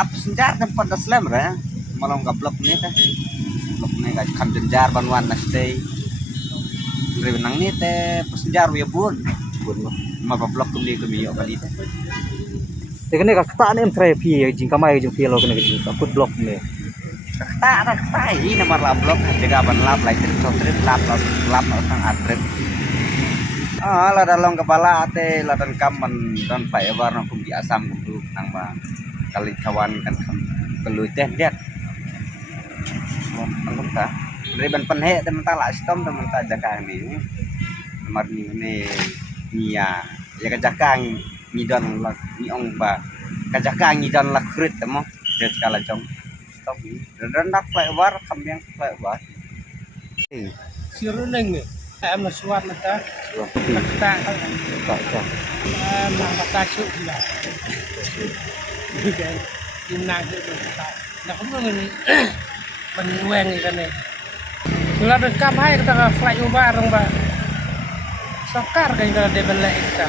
Apa senjar tempat daslam ra malam gablok ni teh blok ni ga kam senjar banwan na stay ngre nang ni teh pesenjar ya bun ma blok kumi yo kali teh Tekne ka kta ne mtre phi jing kamai jing phi lo kene jing sakut blok ne. kta ini nomor la blok jaga ban lap lai trip so trip lap tang atrip la dalong kepala ate la dan kaman don pai warna kum di asam kum nang ba kali kawan kan keluy teh lihat tanggung ta dari ban penhe temen ta la stom temen ta jakang ni nomor ni nia ya kajakang ni don la ni ong ba kajakang ni don la krit temo des kala jong stop ni dan nak flyover kambiang flyover Siru neng ni, em là suat là ta, ta em là ta chịu là, cái im nang itu ta, nah kamu ngene, menyueng ikan ni, kalau ada kamai kita ke flyover orang ba, sokar kan kalau dia belak kita.